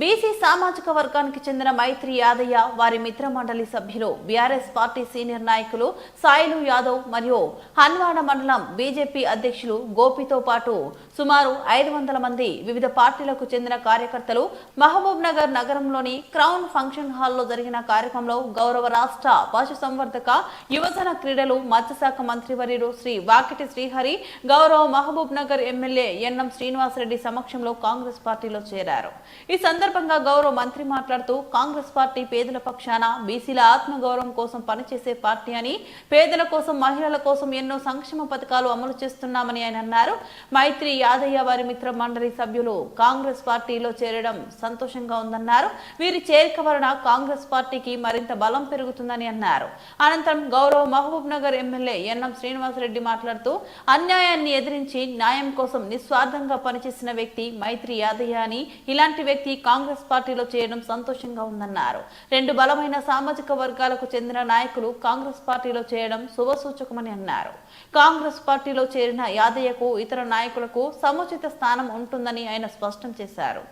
BC సామాజిక వర్గానికి చెందిన మైత్రి యాదయ్య వారి మిత్ర మండలి సభ్యులు బీఆర్ఎస్ పార్టీ సీనియర్ నాయకులు సాయిలు యాదవ్ మరియు హన్వాడ మండలం బీజేపీ అధ్యక్షులు గోపితో పాటు సుమారు 500 మంది వివిధ పార్టీలకు చెందిన కార్యకర్తలు మహబూబ్ నగర్ నగరంలోని క్రౌన్ ఫంక్షన్ హాల్లో జరిగిన కార్యక్రమంలో గౌరవ రాష్ట్ర పశుసంవర్ధక యువజన క్రీడలు మత్స్యశాఖ మంత్రివర్యులు శ్రీ వాకిటి శ్రీహరి గౌరవ మహబూబ్ నగర్ ఎమ్మెల్యే ఎన్ఎం శ్రీనివాసరెడ్డి సమక్షంలో కాంగ్రెస్ పార్టీలో చేరారు. ఈ సందర్భంగా గౌరవ మంత్రి మాట్లాడుతూ కాంగ్రెస్ పార్టీ పేదల పక్షాన బీసీల ఆత్మగౌరవం కోసం పనిచేసే పార్టీ అని, పేదల కోసం మహిళల కోసం ఎన్నో సంక్షేమ పథకాలు అమలు చేస్తున్నామని ఆయన అన్నారు. మైత్రి యాదయ్య వారి మిత్ర మండలి సభ్యులు కాంగ్రెస్ పార్టీలో చేరడం సంతోషంగా ఉందన్నారు. వీరి చేరిక వలన కాంగ్రెస్ పార్టీకి మరింత బలం పెరుగుతుందని అన్నారు. అనంతరం గౌరవ మహబూబ్ నగర్ ఎమ్మెల్యే ఎన్ఎం శ్రీనివాసరెడ్డి మాట్లాడుతూ అన్యాయాన్ని ఎదిరించి న్యాయం కోసం నిస్వార్థంగా పనిచేసిన వ్యక్తి మైత్రి యాదయ్య అని, ఇలాంటి వ్యక్తి కాంగ్రెస్ పార్టీలో చేయడం సంతోషంగా ఉందన్నారు. రెండు బలమైన సామాజిక వర్గాలకు చెందిన నాయకులు కాంగ్రెస్ పార్టీలో చేయడం శుభసూచకమని అన్నారు. కాంగ్రెస్ పార్టీలో చేరిన యాదయ్యకు ఇతర నాయకులకు సముచిత స్థానం ఉంటుందని ఆయన స్పష్టం చేశారు.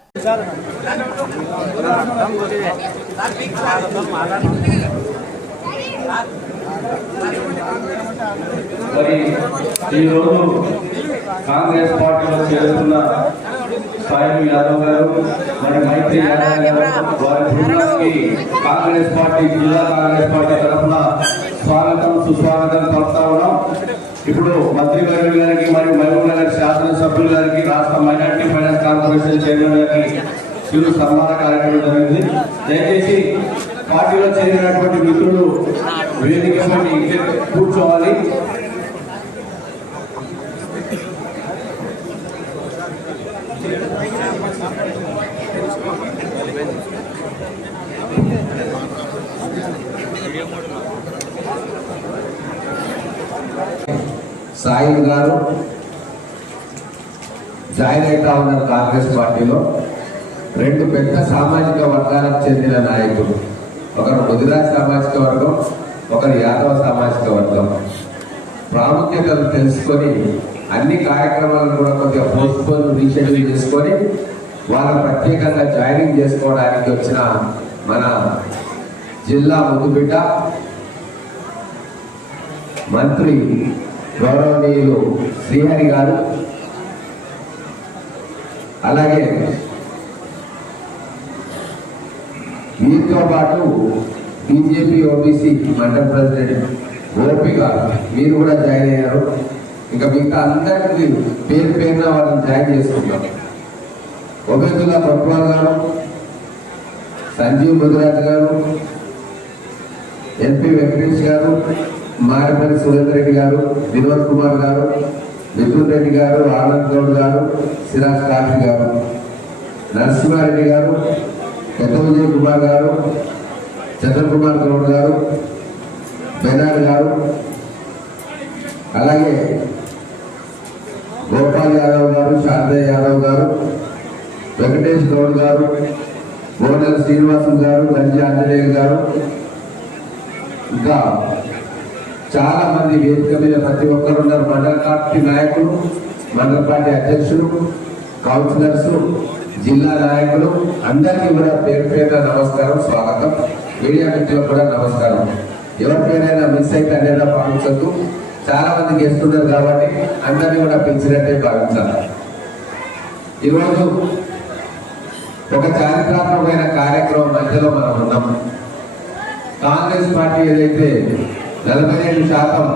కాంగ్రెస్ పార్టీలో చేరుతున్న సాయిలు యాదవ్ గారు మరి మైత్రి యాదవ్ గారు వారి బృందానికి కాంగ్రెస్ పార్టీ జిల్లా కాంగ్రెస్ పార్టీ తరఫున స్వాగతం సుస్వాగతం పలుకుతా ఉన్నాం. ఇప్పుడు మంత్రివర్యులు గారికి మరియు మహబూబ్ నగర్ శాసనసభ్యులు గారికి రాష్ట్ర మైనార్టీ ఫైనాన్స్ కార్పొరేషన్ చైర్మన్ గారికి చిరు సన్మాన కార్యక్రమం జరిగింది. దయచేసి పార్టీలో చేరినటువంటి మిత్రులు వేదికపై కూర్చోవాలి. సాయిల్ గారు జాయిన్ అవుతా ఉన్నారు కాంగ్రెస్ పార్టీలో. రెండు పెద్ద సామాజిక వర్గాలకు చెందిన నాయకులు, ఒకరు ముదిరాజ్ సామాజిక వర్గం, ఒకరు యాదవ సామాజిక వర్గం. ప్రాముఖ్యతను తెలుసుకొని అన్ని కార్యక్రమాలను కూడా కొద్దిగా పోస్ట్పోన్ రీషెడ్యూల్ చేసుకొని వాళ్ళు ప్రత్యేకంగా జాయినింగ్ చేసుకోవడానికి వచ్చిన మన జిల్లా ముద్దుబిడ్డ మంత్రి గౌరవనీయులు శ్రీహరి గారు, అలాగే వీరితో పాటు బీజేపీ ఓబీసీ మండల ప్రెసిడెంట్ గోపి గారు, మీరు కూడా జాయిన్ అయ్యారు. ఇంకా మిగతా అందరికీ పేరు పేరున వాళ్ళని జాయిన్ చేసుకుంటాం. ఒబేదుల్లా పట్వాల్ గారు, సంజీవ్ ముదిరాజ్ గారు, ఎన్పి వెంకటేష్ గారు, మారిపల్లి సురేందర్ రెడ్డి గారు, వినోద్ కుమార్ గారు, మిథున్ రెడ్డి గారు, ఆనంద్ గౌడ్ గారు, సిరాజ్ కాఫీ గారు, నరసింహారెడ్డి గారు, పెద్ద విజయ్ కుమార్ గారు, చంద్రకుమార్ గౌడ్ గారు, బెనాడ్ గారు, అలాగే గోపాల్ యాదవ్ గారు, శారదయ్య యాదవ్ గారు, వెంకటేష్ గౌడ్ గారు, గోనెల శ్రీనివాసం గారు, గంజి ఆంజనేయ గారు, ఇంకా చాలా మంది వేదిక మీద ప్రతి ఒక్కరు ఉన్నారు. మండల పార్టీ నాయకులు, మండల పార్టీ అధ్యక్షులు, కౌన్సిలర్స్, జిల్లా నాయకులు అందరికీ కూడా పేరు పేరున నమస్కారం, స్వాగతం. మీడియా మిత్రులకు కూడా నమస్కారం. ఎవరి పేరైనా మిస్ అయితే అనేది భావించద్దు. చాలా మంది గెస్తున్నారు కాబట్టి అందరినీ కూడా పెంచినట్టే భావించాలి. ఈరోజు ఒక చారిత్రాత్మకమైన కార్యక్రమం మధ్యలో మనం ఉన్నాం. కాంగ్రెస్ పార్టీ ఏదైతే 47%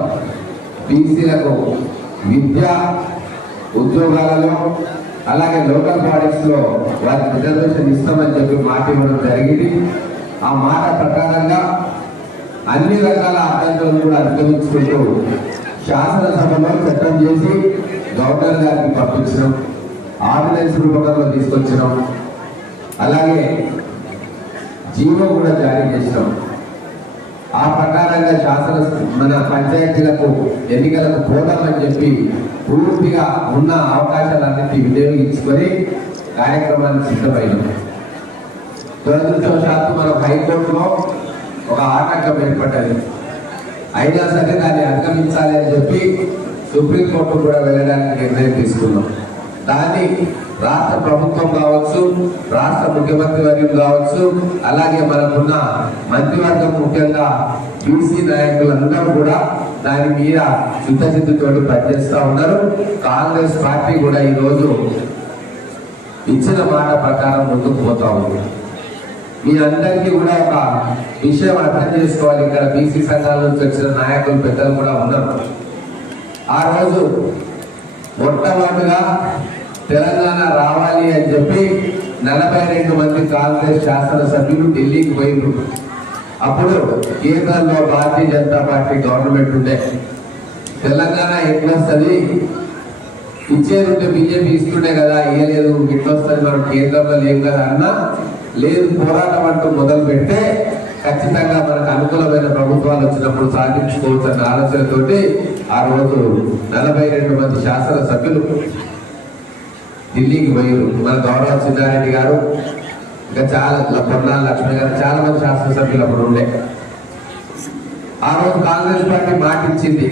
బీసీలకు విద్య, ఉద్యోగాలలో, అలాగే లోకల్ బాడీస్ లో వారికి రిజర్వేషన్ ఇస్తామని చెప్పి మాట ఇవ్వడం జరిగింది. ఆ మాట ప్రకారంగా అన్ని రకాల అడ్డంకులను కూడా అధిగమించుకుంటూ శాసనసభలో చట్టం చేసి గవర్నర్ గారికి పంపించడం, ఆర్డినెన్స్ రూపకంలో తీసుకొచ్చడం, అలాగే జీవో కూడా జారీ చేసినాం. ఆ ప్రకారంగా మన పంచాయతీలకు ఎన్నికలకు పోదామని చెప్పి పూర్తిగా ఉన్న అవకాశాలన్నింటినీ వినియోగించుకొని కార్యక్రమాన్ని సిద్ధమైనాం. దురదృష్టవశాత్తు మనకు హైకోర్టులో ఒక ఆటంకం ఏర్పడ్డది. అయినా సరే దాన్ని అధిగమించాలి అని చెప్పి సుప్రీంకోర్టు కూడా వెళ్ళడానికి నిర్ణయం తీసుకున్నాం. దాన్ని రాష్ట్ర ప్రభుత్వం కావచ్చు, రాష్ట్ర ముఖ్యమంత్రి వర్గం కావచ్చు, అలాగే మనకున్న మంత్రివర్గం ముఖ్యంగా బీసీ నాయకులందరూ కూడా దాని మీద చిత్తశుద్ధితో పనిచేస్తా ఉన్నారు. కాంగ్రెస్ పార్టీ కూడా ఈ రోజు ఇచ్చిన మాట ప్రకారం ముందుకు పోతా ఉంది. మీ అందరికీ కూడా ఒక విషయం అర్థం చేసుకోవాలి. ఇక్కడ బీసీ సంఘాల నుంచి వచ్చిన నాయకులు పెద్దలు కూడా ఉన్నారు. ఆ రోజు మొట్టమొదటిగా తెలంగాణ రావాలి అని చెప్పి 42 మంది కాంగ్రెస్ శాసనసభ్యులు ఢిల్లీకి పోయిండ్రు. అప్పుడు కేంద్రంలో భారతీయ జనతా పార్టీ గవర్నమెంట్ ఉండే. తెలంగాణ ఎట్లొస్తుంది, ఇచ్చేది బీజేపీ ఇస్తుండే కదా, ఇయ్యలేదు, ఎట్లొస్తుంది, మనం కేంద్రంలో లేవు కదా అన్నా, లేదు పోరాటం అంటూ మొదలు పెడితే ఖచ్చితంగా మనకు అనుకూలమైన ప్రభుత్వాలు వచ్చినప్పుడు సాధించుకోవచ్చు అన్న ఆలోచనతోటి ఆ రోజు 42 మంది శాసనసభ్యులు ఢిల్లీకి పోయారు. మన గౌరవ చిన్నారెడ్డి గారు, ఇంకా చాలా పొన్నాల లక్ష్మి గారు, చాలా మంది శాసనసభ్యులు అప్పుడు ఉండే. ఆ రోజు కాంగ్రెస్ పార్టీ మాటిచ్చింది,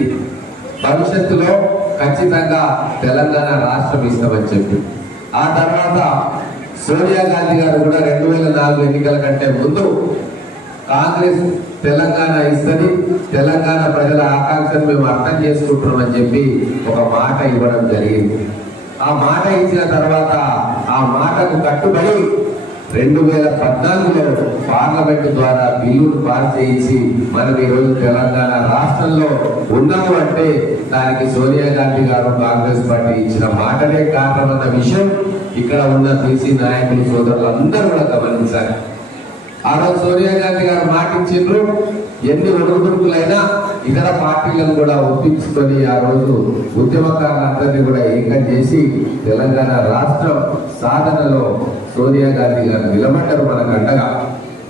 భవిష్యత్తులో ఖచ్చితంగా తెలంగాణ రాష్ట్రం ఇస్తామని చెప్పి. ఆ తర్వాత సోనియా గాంధీ గారు కూడా 2004 ఎన్నికల కంటే ముందు కాంగ్రెస్ తెలంగాణ ఇస్తుంది, తెలంగాణ ప్రజల ఆకాంక్షను మేము అర్థం చేసుకుంటున్నామని చెప్పి ఒక మాట ఇవ్వడం జరిగింది. ఆ మాట ఇచ్చిన తర్వాత ఆ మాటకు కట్టుబడి 2014లో పార్లమెంటు ద్వారా బిల్లును పాస్ చేయించి మనం ఈరోజు తెలంగాణ రాష్ట్రంలో ఉన్నాము అంటే దానికి సోనియా గాంధీ గారు కాంగ్రెస్ పార్టీ ఇచ్చిన మాటనే కారణమన్న విషయం ఇక్కడ ఉన్న బీసీ నాయకులు సోదరులందరూ కూడా గమనించాలి. ఆ రోజు సోనియా గాంధీ గారు మాట ఇచ్చిండ్రు. ఎన్ని ఒడుగుడుకులైనా ఇతర పార్టీలను కూడా ఒప్పించుకొని ఆ రోజు ఉద్యమకారులందరినీ కూడా ఏకం చేసి తెలంగాణ రాష్ట్రం సాధనలో సోనియా గాంధీ గారు నిలబడ్డారు మనకు అండగా.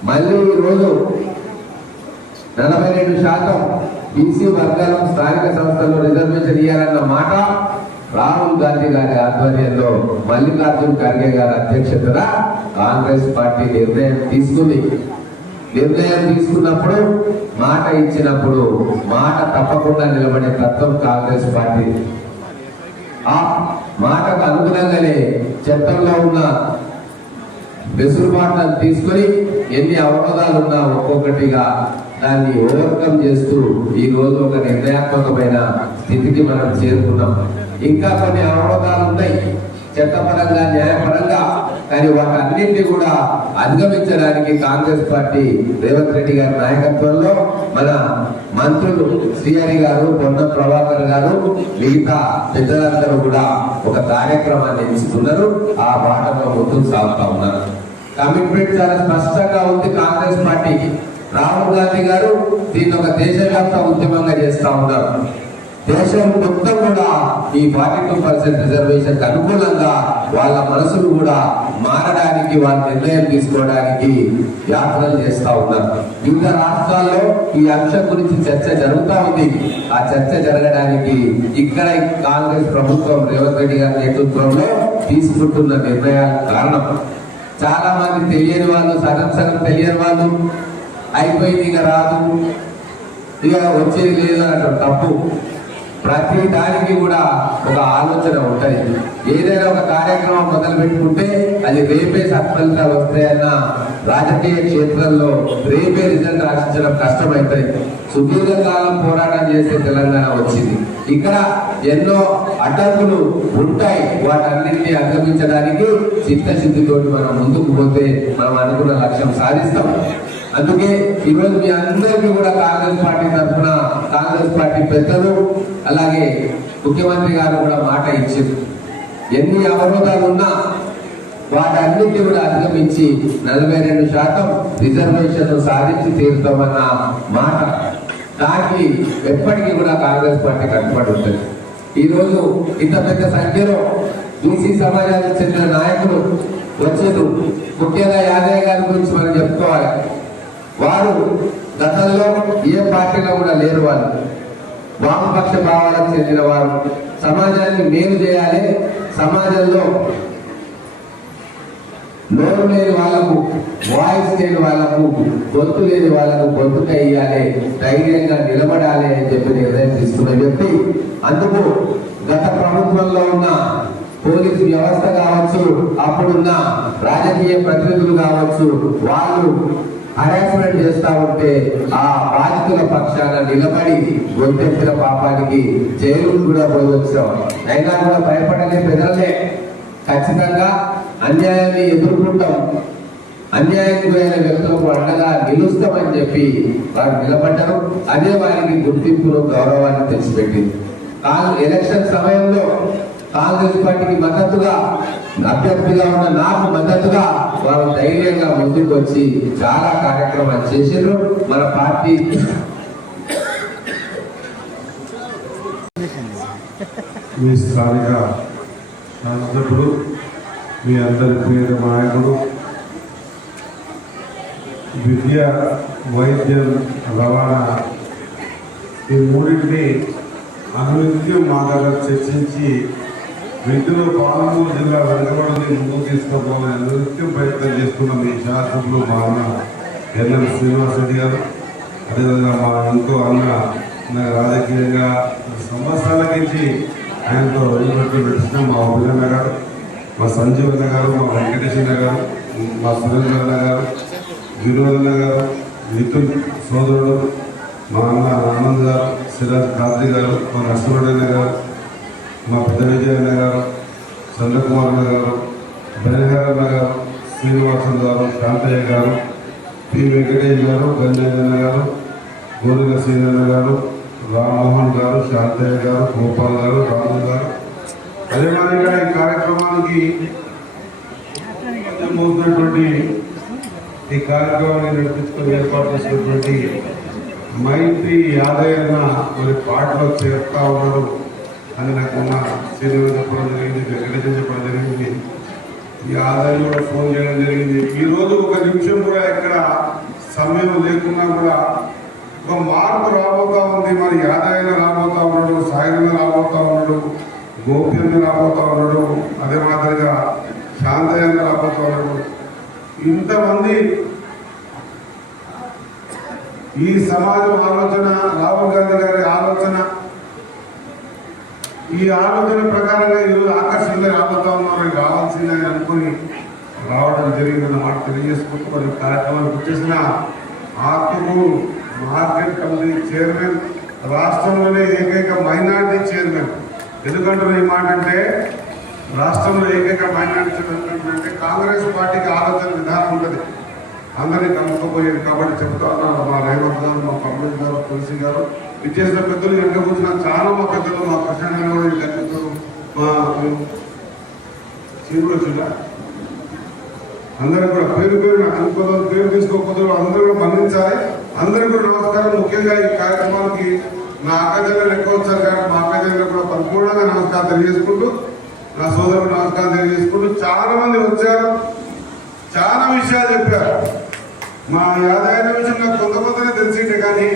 మళ్ళీ ఈ రోజు 42% బీసీ వర్గాలకు స్థానిక సంస్థల్లో రిజర్వేషన్ ఇవ్వాలన్న మాట రాహుల్ గాంధీ గారి ఆధ్వర్యంలో మల్లికార్జున్ ఖర్గే గారి అధ్యక్షతన కాంగ్రెస్ పార్టీ నిర్ణయం తీసుకుంది. నిర్ణయం తీసుకున్నప్పుడు, మాట ఇచ్చినప్పుడు మాట తప్పకుండా నిలబడే తత్వం కాంగ్రెస్ పార్టీ. ఆ మాటకు అనుగుణంగానే చట్టంలో ఉన్న వెసులుబాటును తీసుకొని ఎన్ని అవరోధాలు ఉన్నా ఒక్కొక్కటిగా దాన్ని ఓవర్కమ్ చేస్తూ ఈ రోజు ఒక నిర్ణయాత్మకమైన స్థితికి మనం చేరుకున్నాం. ఇంకా కొన్ని అవరోధాలు ఉన్నాయి చట్టపరంగా, న్యాయపరంగా, కానీ వాటన్నింటినీ కూడా అధిగమించడానికి కాంగ్రెస్ పార్టీ రేవంత్ రెడ్డి గారి నాయకత్వంలో మన మంత్రులు శ్రీహరి గారు, పొన్నం ప్రభాకర్ గారు, మిగతా పెద్దలందరూ కూడా ఒక కార్యక్రమాన్ని ఎంచుకున్నారు. ఆ బాటలో ముందుకు సాగుతా ఉన్నారు. కమిట్మెంట్ చాలా స్పష్టంగా ఉంది కాంగ్రెస్ పార్టీకి. రాహుల్ గాంధీ గారు దీన్ని ఒక దేశవ్యాప్త ఉద్యమంగా చేస్తా ఉన్నారు. దేశం మొత్తం కూడా ఈ 42% రిజర్వేషన్ అనుకూలంగా వాళ్ళ మనసులు కూడా మారడానికి, వాళ్ళ నిర్ణయం తీసుకోవడానికి యాత్రలు చేస్తా ఉన్నారు. వివిధ రాష్ట్రాల్లో ఈ అంశం గురించి చర్చ జరుగుతూ ఉంది. ఆ చర్చ జరగడానికి ఇక్కడ కాంగ్రెస్ ప్రభుత్వం రేవంత్ రెడ్డి గారి నేతృత్వంలో తీసుకుంటున్న నిర్ణయాల కారణం. చాలా మంది తెలియని వాళ్ళు, సగం తెలియని వాళ్ళు అయిపోయింది ఇక రాదు, ఇక వచ్చేది లేదు అంటారు. తప్పు. ప్రతి దానికి కూడా ఒక ఆలోచన ఉంటుంది. ఏదైనా ఒక కార్యక్రమం మొదలు పెట్టుకుంటే అది రేపే సత్ఫలితాలు వస్తాయన్న రాజకీయ క్షేత్రంలో రేపే రిజల్ట్ ఆశించడం కష్టమవుతుంది. సుదీర్ఘకాలం పోరాటం చేస్తే తెలంగాణ వచ్చింది. ఇక్కడ ఎన్నో అడ్డంకులు ఉంటాయి. వాటన్నింటినీ అధిగమించడానికి చిత్తశుద్ధితో మనం ముందుకు పోతే మనం అనుకున్న లక్ష్యం సాధిస్తాం. అందుకే ఈరోజు మీ అందరికీ కూడా కాంగ్రెస్ పార్టీ తరఫున కాంగ్రెస్ పార్టీ పెద్దలు అలాగే ముఖ్యమంత్రి గారు కూడా మాట ఇచ్చారు. ఎన్ని అవరోధాలు ఉన్నా వాటన్నింటినీ కూడా అధిగమించి 42% రిజర్వేషన్ సాధించి తీరుతామన్న మాట, దానికి ఎప్పటికీ కూడా కాంగ్రెస్ పార్టీ కట్టుబడి ఉంటుంది. ఈరోజు ఇంత పెద్ద సంఖ్యలో బీసీ సమాజానికి చెందిన నాయకులు వచ్చారు. ముఖ్యంగా యాదయ్య గారి గురించి మనం చెప్పుకోవాలి. వారు గతంలో ఏ పార్టీలో కూడా లేరు. వాళ్ళు వామపక్ష భావాలకు చెందిన వారు. సమాజానికి మేలు చేయాలి, సమాజంలో నోరు లేని వాళ్లకు వాయిస్ లేని వాళ్లకు, గొంతు లేని వాళ్లకు గొంతుక ఇయ్యాలి, ధైర్యంగా నిలబడాలి అని చెప్పి నిర్ణయం తీసుకున్న వ్యక్తి. అందుకు గత ప్రభుత్వంలో ఉన్న పోలీస్ వ్యవస్థ కావచ్చు, అప్పుడున్న రాజకీయ ప్రతినిధులు కావచ్చు, వాళ్ళు హరాస్మెంట్ చేస్తా ఉంటే ఆ బాధితుల పక్షాన నిలబడి గొంతెత్తిన పాపానికి జైలు కూడా పోయి వచ్చాం. అయినా కూడా భయపడలే, బెదరలే. ఖచ్చితంగా అన్యాయాన్ని ఎదుర్కొంటాం, అన్యాయానికి గురైన వ్యక్తులకు అండగా నిలుస్తామని చెప్పి వారు నిలబడ్డారు. అదే వారికి గుర్తింపును, గౌరవాన్ని తెచ్చిపెట్టింది. ఎలక్షన్ సమయంలో కాంగ్రెస్ పార్టీకి మద్దతుగా, అభ్యర్థిగా ఉన్న నాకు మద్దతుగా వారు ధైర్యంగా ముందుకు వచ్చి చాలా కార్యక్రమాలు చేశారు. మన పార్టీ మీ స్థానిక శాసనసభ్యుడు, మీ అందరి ప్రియ నాయకుడు, విద్య, వైద్యం, రవాణా ఈ మూడింటిని అనునిత్యం మా దగ్గర చర్చించి విద్యలో పాలమూరు జిల్లా వెనుకబడిని ముందుకు తీసుకుపోవాలని అనునిత్యం ప్రయత్నం చేస్తున్న మీ శాసనసభ్యులు మా అన్న ఎన్ఎం శ్రీనివాసరెడ్డి గారు, అదేవిధంగా మా ఇంకో అన్న రాజకీయంగా సంవత్సరాల నుంచి ఆయనతో నడిచిన మా ఉదయన్న గారు, మా సంజీవన్న గారు, మా వెంకటేశ్వర గారు, మా సురేంద్రన్న గారు, వినోదన్న గారు, నితిన్ సోదరుడు, మా అన్న ఆనంద్ గారు, సిరాజ్ ఖాద్రి గారు, మా నరసింహన్న గారు, మా పెద్ద విజయన్న గారు, చంద్రకుమార్ అన్న గారు, బెనగారన్న గారు, శ్రీనివాసన్ గారు, శాంతయ్య గారు, పి వెంకటేష్ గారు, గంజయ్యన్న గారు, గోరిల శ్రీనన్న గారు, రామ్మోహన్ గారు, శాంతయ్య గారు, గోపాల్ గారు, రాము గారు, అదే మాదిరిగా ఈ కార్యక్రమానికి మోసినటువంటి ఈ కార్యక్రమాన్ని నడిపించుకొని ఏర్పాటు చేసినటువంటి మైత్రి యాదయ్యన్న మరి పాటలో చేరుతా ఉన్నారు అని నాకు ఉన్న శ్రీనివాస చెప్పడం జరిగింది, వెంకటేశ్వర చెప్పడం జరిగింది, ఈ ఆదాయం కూడా ఫోన్ చేయడం జరిగింది. ఈరోజు ఒక నిమిషం కూడా ఇక్కడ సమయం లేకున్నా కూడా ఒక మార్పు రాబోతా ఉంది. మరి యాదయ్యన రాబోతా ఉన్నాడు, సాయిన రాబోతా ఉన్నాడు, గోప్యన్న రాబోతా ఉన్నాడు, అదే మాదిరిగా శాంతయ్యన్న రాబోతా ఉన్నాడు. ఇంతమంది ఈ సమాజం ఆలోచన, రాహుల్ గాంధీ గారి ఆలోచన, ఈ ఆలోచన ప్రకారంగా ఈరోజు ఆకర్షణగా రాబోతా ఉన్నారు. రావాల్సిందని అనుకుని రావడం జరిగిందన్న మాట తెలియజేసుకుంటూ మరి కార్యక్రమానికి వచ్చేసిన ఆత్మకూరు మార్కెట్ కమిటీ చైర్మన్, రాష్ట్రంలోనే ఏకైక మైనార్టీ చైర్మన్. ఎందుకంటే ఈ మాట అంటే రాష్ట్రంలో ఏకైక మైనార్టీ చైర్మన్ అంటే కాంగ్రెస్ పార్టీకి ఆలోచన విధానం ఉంటుంది, అందరినీ కలుపుకోపోయేది. కాబట్టి చెప్తా ఉన్నారు మా రేవంత్ గారు, మా పర్వేజ్ గారు, తులసి గారు, ఇచ్చేసిన పెద్దలు వెంట కూర్చున్న చాలా మా పెద్దలు, మా ప్రశాంత్ కూడా కనిపిస్తారు, మా శివుడు జిల్లా అందరూ కూడా పేరు పేరు అనుకోదు, పేరు తీసుకోకపోతే అందరూ కూడా మన్నించాలి. అందరూ కూడా నమస్కారం. ముఖ్యంగా ఈ కార్యక్రమానికి నా అక్కజల్లు ఎక్కువ వచ్చారు కాబట్టి మా అక్కజల్లు కూడా పరిపూర్ణంగా నమస్కారం తెలియజేసుకుంటూ, నా సోదరుడు నమస్కారం తెలియజేసుకుంటూ, చాలా మంది వచ్చారు, చాలా విషయాలు చెప్పారు. మా యాదయ్య విషయంలో కొంతమందినే తెలిసిందే కానీ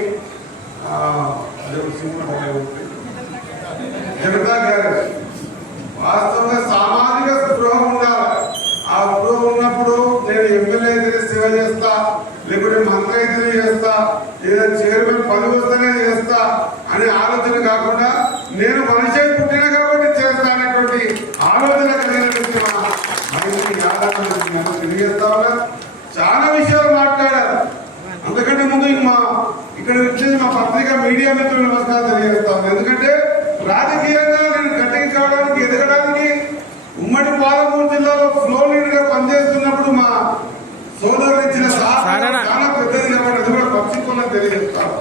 జనతా గ్యారేజ్ వాస్తవంగా సామాజిక స్పృహ ఉండాలి. ఆ స్పృహ ఉన్నప్పుడు నేను ఎమ్మెల్యే అయితేనే సేవ చేస్తా, లేకుంటే మంత్రి అయితేనే చేస్తా, లేదా చైర్మన్ పదవి వస్తేనే చేస్తా అనే ఆలోచన కాకుండా నేను మనిషి పుట్టిన కాబట్టి చేస్తా అనేటువంటి ఆలోచన తెలియజేస్తా ఉన్నా. చాలా విషయాలు మాట్లాడారు. అందుకంటే ముందు ఇక్కడ వచ్చేసి మా పత్రిక మీడియా మిత్రులు నమస్కారం తెలియజేస్తాను. ఎందుకంటే రాజకీయంగా నేను గట్టికి కావడానికి, ఎదగడానికి ఉమ్మడి పాలమూరు జిల్లాలో ఫ్లో లీడర్ గా పనిచేస్తున్నప్పుడు మా సోదరులు ఇచ్చిన చాలా పెద్దది కాబట్టి అది కూడా పక్షికోవాలని తెలియజేస్తాను.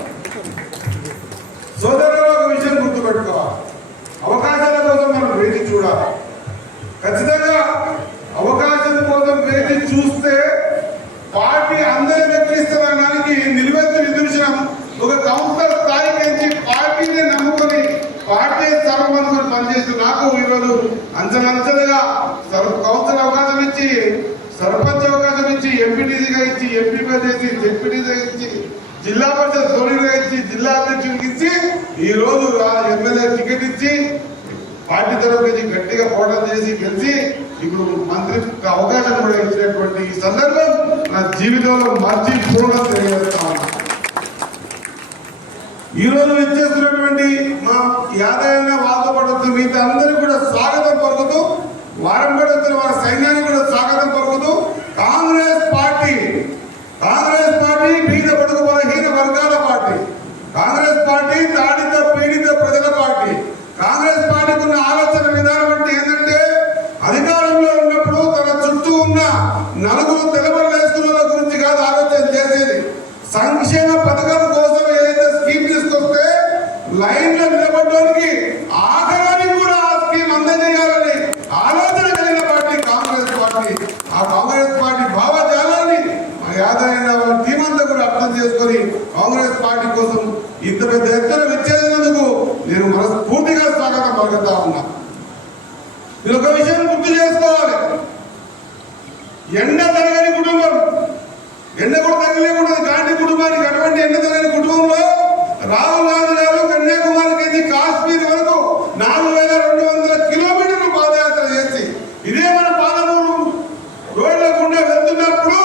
సోదరులు ఒక విషయం గుర్తుపెట్టుకోవాలి, అవకాశాల కోసం మనం వేచి చూడాలి. ఖచ్చితంగా అవకాశం కోసం వేచి చూస్తే పార్టీ అందరి వ్యక్తిస్తానికి నిలువెత్తు నిదర్శనం. ఒక కౌన్సిలర్ స్థాయికి నుంచి పార్టీని నమ్ముకొని పార్టీ సర్వమంతులు పనిచేస్తూ నాకు ఈరోజు అంచెలంచెలుగా కౌన్సిలర్ అవకాశం ఇచ్చి, సర్పంచ్ అవకాశం ఇచ్చి, ఎంపీటీసీగా ఇచ్చి, ఎంపీగా చేసి, జెడ్పీటీసీగా ఇచ్చి, జిల్లా పరిషత్ సోనిగా ఇచ్చి, జిల్లా అధ్యక్షుడికి ఇచ్చి, ఈ రోజు ఎమ్మెల్యే టికెట్ ఇచ్చి పార్టీ తరఫు గట్టిగా పోరాటం చేసి గెలిచి ఇప్పుడు మంత్రి అవకాశం కూడా ఇచ్చినటువంటి ఈ సందర్భం నా జీవితంలో మర్చిపోవడం తెలియజేస్తాను. ఈ రోజు ఇచ్చేస్తున్నటువంటి మా యాదయ్య వాళ్ళతో పాటు మిగతా అందరికీ కూడా స్వాగతం పలుకుతూ మనస్ఫూర్తిగా స్వాగతం పలుకుతా ఉన్నా. ఇది ఒక విషయం గుర్తు చేసుకోవాలి. ఎండ తరగని కుటుంబం, ఎండ కూడా తగలేకుంటుంది గాంధీ కుటుంబానికి. అటువంటి ఎండ తరగని కుటుంబంలో రాహుల్ గాంధీ గారు కన్యాకుమారికి కాశ్మీర్ వరకు 4200 కిలోమీటర్లు పాదయాత్ర చేసి ఇదే మన పాదమూరు రోడ్ల గుండా వెళ్తున్నప్పుడు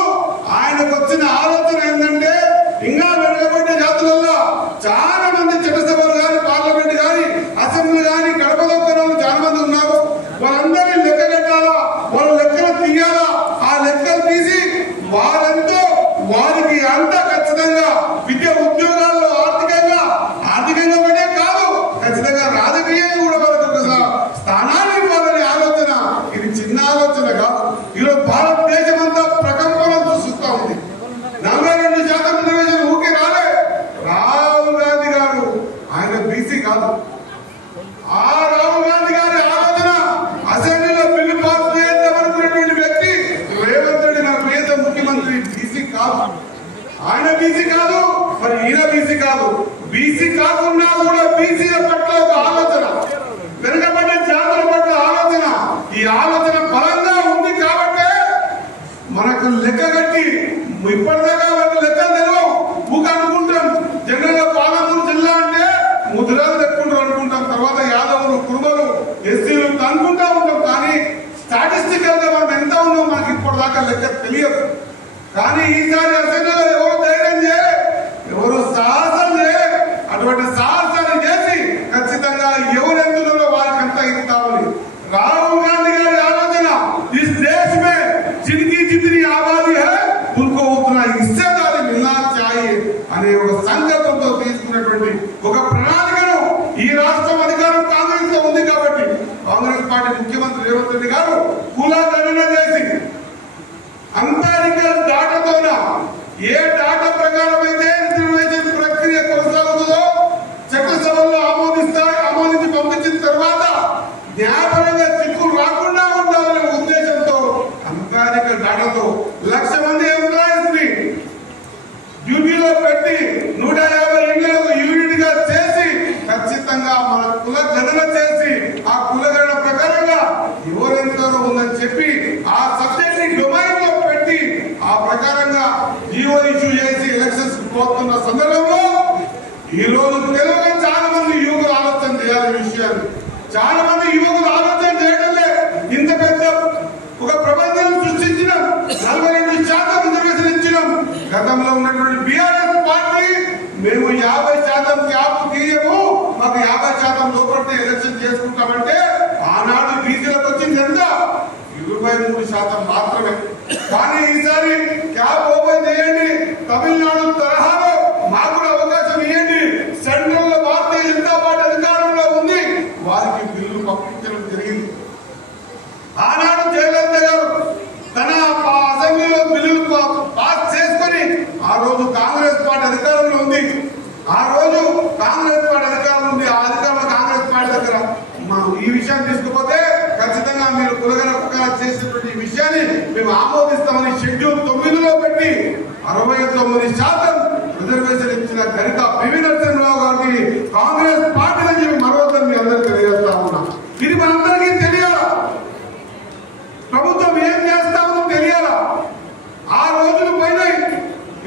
ఆయనకు వచ్చిన ఆలోచన ఏంటంటే, ఇంకా వెనుకబడ్డ జాతులలో చాలా మంది చట్టసభలు కానీ, పార్లమెంట్ కానీ, అసెంబ్లీ కానీ గడప దొక్కన వాళ్ళు చాలా మంది ఉన్నారు. వాళ్ళందరినీ లెక్క కట్టాలా, వాళ్ళ లెక్కలు తీయాలా. ఆ లెక్కలు తీసి వారంతో వారికి అంతా ఖచ్చితంగా విద్య ఉద్యోగాల్లో ఆర్థికంగా పడే కాదు, ఖచ్చితంగా రాజకీయంగా కూడా వాళ్ళకు స్థానాన్ని ఇవ్వాలనే ఆలోచన. ఇది చిన్న ఆలోచన కాదు. ఈరోజు భారతదేశం అంతా ప్రకంపనం సృష్టిస్తూ ఉంది. 42% రిజర్వేషన్ ఊకే రాలే. రాహుల్ గాంధీ గారు ఆయన బీసీ కాదు. ఆ రాహుల్ గాంధీ గారి ఆలోచన అసెంబ్లీలో బిల్లు పాస్ చేద్దామనుకున్నటువంటి వ్యక్తి రేవంత్ రెడ్డి, నా ప్రియత ముఖ్యమంత్రి, బీసీ కాదు. ఆయన బీసీ కాదు, మరి ఈయన బీసీ కాదు. బీసీ కాకుండా కూడా బీసీల పట్ల ఒక ఆలోచన, వెనుకబడ్డ జాతుల పట్ల ఆలోచన, ఈ ఆలోచన బలంగా ఉంది కాబట్టి మనకు లెక్క కట్టి ఇప్పటిదాకా వాళ్ళ లెక్కలు తెలియవు. ఊక అనుకుంటాం. జనరల్ గా పాలమూరు జిల్లా అంటే ముద్రాలు తెచ్చుకుంటారు అనుకుంటాం, తర్వాత యాదవులు, కురుమలు, ఎస్సీలు అనుకుంటా ఉంటాం. కానీ స్టాటిస్టికల్ గా మనం ఎంత ఉన్నాం మనకి ఇప్పటిదాకా లెక్క తెలియదు. కానీ ఈసారి అసెంబ్లీలో ఎవరు ధైర్యం చేయలే, ఎవరు సాహసం చేయలే. అటువంటి సాహసాన్ని చేసి ఖచ్చితంగా ఎవరెందులో వారికంతా ఇస్తామని రాహుల్ గాంధీ గారి ఆలోచన, ఈ దేశ్ మే జిన్కి జితనీ ఆబాదీ హై ఉनको उतना हिस्सेदारी मिलना चाहिए అనే ఒక సంకల్పంతో తీసుకున్నటువంటి ఒక ప్రణాళికను ఈ రాష్ట్రం అధికారం కాంగ్రెస్ లో ఉంది కాబట్టి కాంగ్రెస్ పార్టీ ముఖ్యమంత్రి రేవంత్ రెడ్డి గారు కులగణన చేసి అంతరికల్ డాటాతోన ఏ డాటా ప్రకారం అయితే రిజర్వేషన్ ప్రక్రియ కొనసాగుతుందో చట్టసభల్లో ఆమోదించి పంపించిన తర్వాత న్యాయపరంగా చిక్కులు రాకుండా ఉండాలనే ఉద్దేశంతో అంతరికల్ డాటాతో 1,00,000 మంది ఎంప్లాయీస్ ని డ్యూటీలో పెట్టి 150 ఇండ్లకు యూనిట్ గా చేసి ఖచ్చితంగా మన కుల గణన చేసి ఆ కులగణన ప్రకారంగా ఎవరెంతో ఉందని చెప్పి ఆ సబ్జెక్ట్ ని డొమైన్ లో పెట్టి ఆ ప్రకారంగా జీవో ఇష్యూ చేసి ఎలక్షన్స్ పోతున్న సందర్భంలో ఈ రోజు తెలుగులో చాలా మంది యువకులు ఆలోచన చేయాలి. విషయాన్ని చాలా మంది యువకులు ఆలోచన చేయడం లేదు. ఇంత పెద్ద ఒక ప్రబంధం సృష్టించిన 42% రిజర్వేషన్ ఇచ్చినాం. గతంలో ఉన్నటువంటి బీఆర్ఎస్ పార్టీ మేము 50% క్యాప్ తీయము, మాకు 50% లోపల ఎలక్షన్ చేసుకుంటామంటే ఆనాడు బీసీలకు వచ్చింది ఎంత? 23% మాత్రమే. కానీ ఈసారి క్యాప్ ఓపెన్ చేయండి, తమిళనాడు తరహాలో మాకు కూడా అవకాశం ఇవ్వండి. సెంట్రల్ లో భారతీయ జనతా పార్టీ అధికారంలో ఉంది, వారికి బిల్లు పంపించడం జరిగింది. ఆనాడు జయలలిత గారు తన అసెంబ్లీలో బిల్లులు పాస్ చేసుకొని ఆ రోజు కాంగ్రెస్ పార్టీ అధికారంలో ఉంది. ఆ రోజు కాంగ్రెస్ పార్టీ అధికారంలో ఉంది. ఆ అధికారంలో కాంగ్రెస్ పార్టీ దగ్గర మనం ఈ విషయాన్ని తీసుకుపోతే ఖచ్చితంగా మీరు కులగణన చేసినటువంటి ఈ విషయాన్ని మేము ఆమోదిస్తామని షెడ్యూల్ 9లో పెట్టి 69% రిజర్వేషన్ ఇచ్చిన ఘనత పివి నరసింహరావు గారికి కాంగ్రెస్ పార్టీ నుంచి మరొకరు మీ అందరికీ తెలియజేస్తా ఉన్నా. ఇది మనందరికీ తెలియాలా, ప్రభుత్వం ఏం చేస్తామో తెలియాలా. ఆ రోజులు పోయినాయి.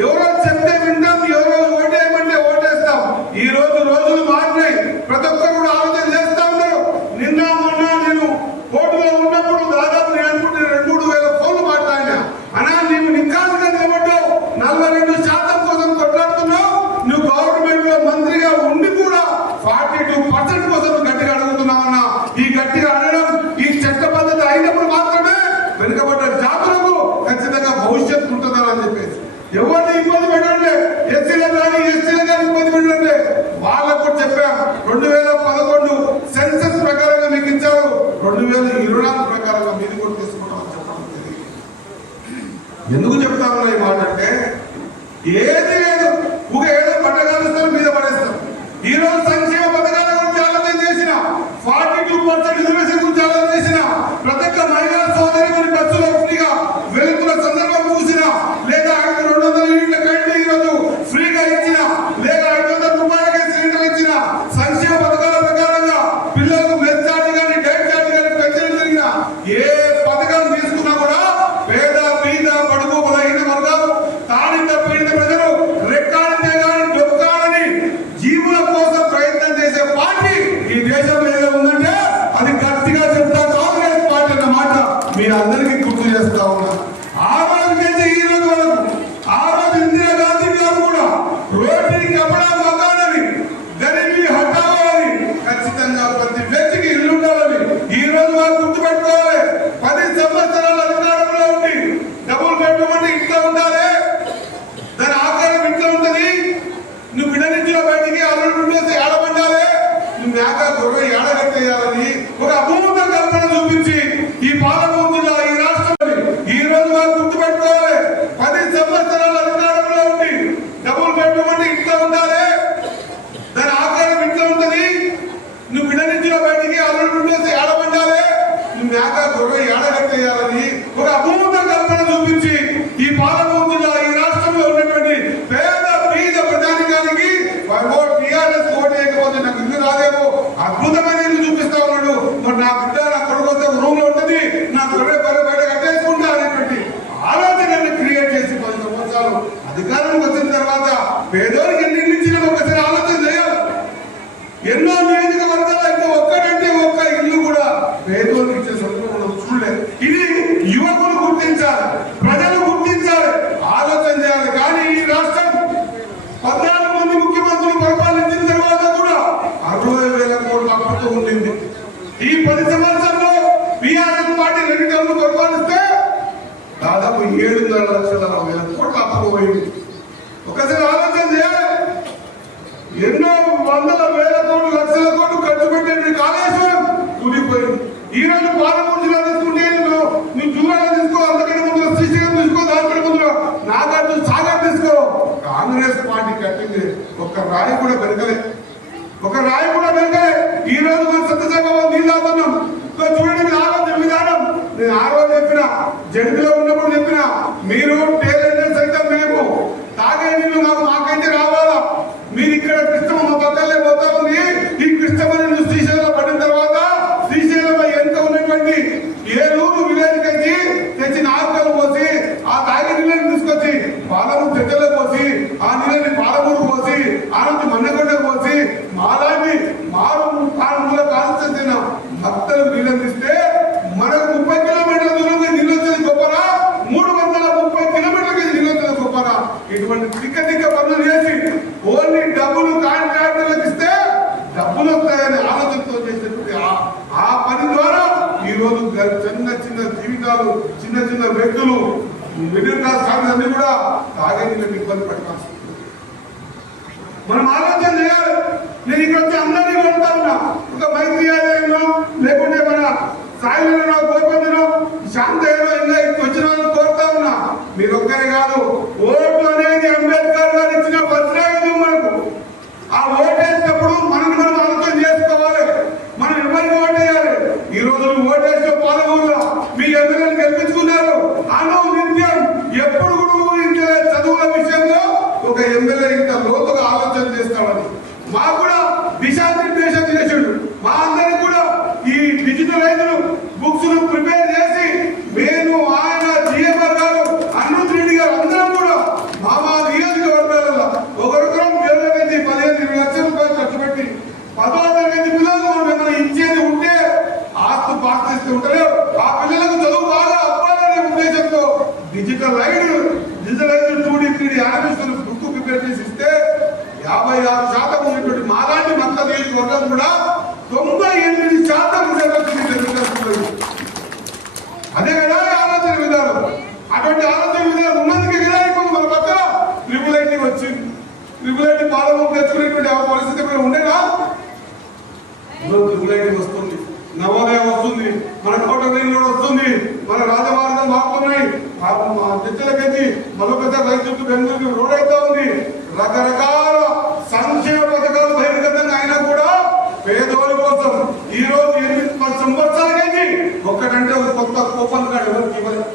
ఎవరో చెప్తే వింటాం, ఎవరో ఓటేయమంటే ఓటేస్తాం. ఈ రోజు రోజులు మారినాయి. ప్రతి ఒక్కరు కూడా ఆలోచన చేస్తా ఉన్నారు. నిన్న మొన్న నేను కోర్టులో ఉన్నప్పుడు దాదాపు నేను అనుకుంటే 2-3 వేల ఫోన్లు మాట్లాడినా. అన్నా నీవు నికాసుగా నిలబడ్డావు, 42% కోసం కొట్లాడుతున్నావు. నువ్వు గవర్నమెంట్ లో మంత్రిగా ఉండి కూడా 42% కోసం గట్టిగా అడుగుతున్నావన్నా. ఈ గట్టిగా అడగడం ఈ చట్టబద్ధత అయినప్పుడు మాత్రమే వెనుకబడ్డ జాతులకు ఖచ్చితంగా భవిష్యత్తు ఉంటుందని చెప్పేసి ఎవరిని ఇబ్బంది పెట్టండి, ఎస్సీలు కానీ ఎస్టీలు కానీ ఇబ్బంది పెట్టండి. వాళ్ళకు చెప్పాం 2011 సెన్సస్ ప్రకారంగా మీకు ఇచ్చారు, 2024 ప్రకారంగా మీరు కూడా తీసుకుంటామని చెప్పడం జరిగింది. ఎందుకు చెప్తామన్నా ఈ మాట అంటే ఏది లేదు, ఏదో పట్టగాలుస్తారు మీద పడేస్తారు. ఈ రోజు సంక్షేమ పథకాల గురించి ఆలోచన చేసి ఈ దేశంలో ఏదో ఉందంటే అది గట్టిగా చెప్తా కాంగ్రెస్ పార్టీ అన్న మాట మీ అందరికీ గుర్తు చేస్తా ఉన్నా. ఆ రోజుకైతే ఈ రోజు వరకు ఆ రోజు ఇందిరాగాంధీ గారు కూడా రోడ్డుని కపడా మకానని గరీబీ హటావో అని ఖచ్చితంగా ప్రతి వ్యక్తికి ఇల్లు ఉండాలని ఈ రోజు వారు గుర్తుపెట్టుకోవాలి. 10 సంవత్సరాల అధికారంలో ఉండి డబుల్ బెడ్రూమ్ అంటే ఇంట్లో ఉండాలి, దాని ఆకారం ఇంట్లో ఉంటది. నువ్వు విడనించిన బయటికి అల్లుడు ఉండేసి ఏడబడ్డాలి, నువ్వు మేక గొర్రె ఏడగట్టేయాలని ఒక అభూత కల్పన చూపించి ఈ పాలమూర్తిలో ఈ రాష్ట్రంలో ఈ రోజు వారు గుర్తుపెట్టుకోవాలి. 10 సంవత్సరాల అధికారంలో ఉండి డబుల్ బెడ్రూమ్ అంటే ఇంట్లో ఉండాలి, దాని ఆకారం ఇంట్లో ఉంటది. నువ్వు విడనించిన బయటికి అల్లుడు ఉండేసి ఏడబడ్డాలి, నువ్వు మేక గొర్రె ఏడగట్టేయాలని ఒక అభూత కల్పన చూపించి ఈ పాలమూర్తిలో ఈ రాష్ట్రంలో ఉన్నటువంటి పేద బీద ప్రజానికానికి టీఆర్ఎస్ ఓటు వేయకపోతే నాకు ఇల్లు రాదేమో అద్భుతమైన ఇల్లు చూపిస్తా ఉన్నాడు. మరి నా బిడ్డ నా కొడుకు రూమ్ లో ఉంటుంది, నా గొర్రె బయట కట్టేసుకుంటా అనేటువంటి ఆలోచనని క్రియేట్ చేసి 10 సంవత్సరాలు అధికారం వచ్చిన తర్వాత పేదోరికి ఎన్ని ఇల్లు ఇచ్చినా ఒకసారి ఆలోచన చేయాలి. ఎన్నో నియోజకవర్గాలు ఇంకా ఒక్కటంటే ఒక్క ఇల్లు కూడా పేదోరికి ఇచ్చే సందర్భం మనం చూడలేదు. ఇది యువకులు గుర్తించాలి, ప్రజలు గుర్తించాలి, ఆలోచన చేయాలి. కానీ ఈ రాష్ట్రం 14 మంది ముఖ్యమంత్రులు పరిపాలించిన తర్వాత కూడా 60,000 కోట్ల అప్పుతో ఉండింది. ఈ 10 సంవత్సరాల్లో బీఆర్ఎస్ పార్టీ 2 టర్మ్లు పరిపాలిస్తే దాదాపు 7,50,000 కోట్ల అప్పు పోయింది. ఒకసారి ఆలోచన చేయాలి. ఎన్నో వందల వేల కోట్లు లక్షల కోట్లు ఖర్చు పెట్టే కాళేశ్వరం కూలిపోయింది. ఈ రోజు పాలమూరు జిల్లా తీసుకుంటే నువ్వు జూరాలు తీసుకో, అంతకంటే ముందు శ్రీశైలం తీసుకో, దానికంటే ముందు నాగార్జున సాగర్ తీసుకో. కాంగ్రెస్ పార్టీ కట్టింది ఒక రాయి కూడా పెరగలే, ఒక రాయి కూడా పెరగలే. ఈ రోజు మనం సత్యసాయిబాబా నీళ్ళు అవుతున్నాం. చూడండి ఆలోచన విధానం. నేను ఆ రోజు చెప్పిన జడ్పిలో ఉన్నప్పుడు చెప్పిన మీరు టేలెంట్ సైతం మేము తాగే నీళ్ళు మాకైతే రావాలా. మీరు ఇక్కడ కృష్ణమ్మ మా పక్కనే పోతా ఉంది. ఈ కృష్ణమ్మ నీళ్ళు శ్రీశైలంలో పడిన తర్వాత శ్రీశైలంలో ఎంత ఉన్నటువంటి ఏలూరు విలేజ్ కచ్చి తెచ్చి నాలుకలు పోసి ఆ తాగే నీళ్ళని తీసుకొచ్చి పాలమూరు చెట్టలో పోసి ఆ నీళ్ళని పాలమూరు పోసి ఆ నుంచి మన్నకొండ పోసి మాలాంటి మారుమూల కాల్చిన భక్తులు నీళ్ళని ఇస్తే మనకు 30 కిలోమీటర్ల దూరంగా నీళ్ళు వచ్చేది గొప్పరా, 330 కిలోమీటర్లకి నీళ్ళు వచ్చేది గొప్పరా. ఇటువంటి తిక్క పనులు చేసి ఓన్లీ డబ్బులు కాంట్రాక్టర్లకు ఇస్తే డబ్బులు వస్తాయనే ఆలోచనతో చేసేటువంటి ఆ పని ద్వారా ఈ రోజు చిన్న జీవితాలు, చిన్న వ్యక్తులు, మిడిల్ క్లాస్ ఫ్యామిలీస్ అన్ని కూడా తాగే నీళ్ళకి ఇబ్బంది పడతాల్సి మనం ఆలోచన చేయాలి. నేను ఇక్కడ వచ్చి అందరినీ కొడతా ఉన్నా. ఒక మైత్రి ఆలయంలో లేకుంటే మన సాయిలో గోపంలో శాంతయ్యలో ఇంకా వచ్చిన వాళ్ళు కోరుతా ఉన్నా. మీరు ఒక్కరే కాదు, ఓటు అనేది అంబేద్కర్ గారు ఇచ్చిన వజ్రాయుధం మనకు. ఆ ఓటు వేసినప్పుడు మనం ఆలోచన చేసుకోవాలి, మనం ఎవరికి ఓటు వేయాలి. ఈ రోజు ఓటేసిన పాలమూరులో మీ ఎమ్మెల్యేలు గెలిపించుకున్నారు. నిత్యం ఎప్పుడు కూడా ఊహించలే చదువుల విషయంలో ఒక ఎమ్మెల్యే ఇంత లోతుగా ఆలోచన చేస్తామని. మాకు కూడా దిశానిర్దేశం చేసిండు. మా అందరికి కూడా ఈ డిజిటలైజ్డ్ బుక్స్ ను ప్రిపేర్ చేసి నేను ఆయన జిఎంఆర్ గారు అనిరుద్ రెడ్డి గారు అందరం కూడా మా నియోజకవర్గాలలో ఒకరికొకరం 15-20 లక్షల రూపాయలు ఖర్చు పెట్టి 10వ తరగతి పిల్లలకు మనం ఏమైనా ఇచ్చేది ఉంటే ఆస్తు పాస్తిస్తూ ఉంటారు. ఆ పిల్లలకు చదువు బాగా అవ్వాలనే ఉద్దేశంతో digitalised 2D 3D animation book prepare చేసి ఇస్తే 56% ఉన్నటువంటి మాలాంటి మత నియోజకవర్గం కూడా 98% అదే కదా ఆలోచన విధానం. అటువంటి ఆలోచన విధానం ఉన్నందుకే కదా ఇప్పుడు మన పక్క ట్రిపుల్ వచ్చింది. ట్రిపుల్ పాలమూరు తెచ్చుకునేటువంటి ఆ పరిస్థితి కూడా ఉండేనా? ట్రిపుల్ వస్తుంది, నవోదయం వస్తుంది, మన కోట రైలు వస్తుంది, మన రాజమార్గం మారుతున్నాయి. చర్చలకెళ్ళి మరొక రైతు బెంగళూరు రోడ్ అవుతా ఉంది. రకరకాల సంక్షేమ పథకాలు బహిర్గతంగా అయినా కూడా పేదోళ్ళ కోసం ఈ రోజు 8 సంవత్సరాలకైంది ఒక్కటంటే ఒక కొత్త కూపన్ కార్డు ఎవరికి ఇవ్వలేదు.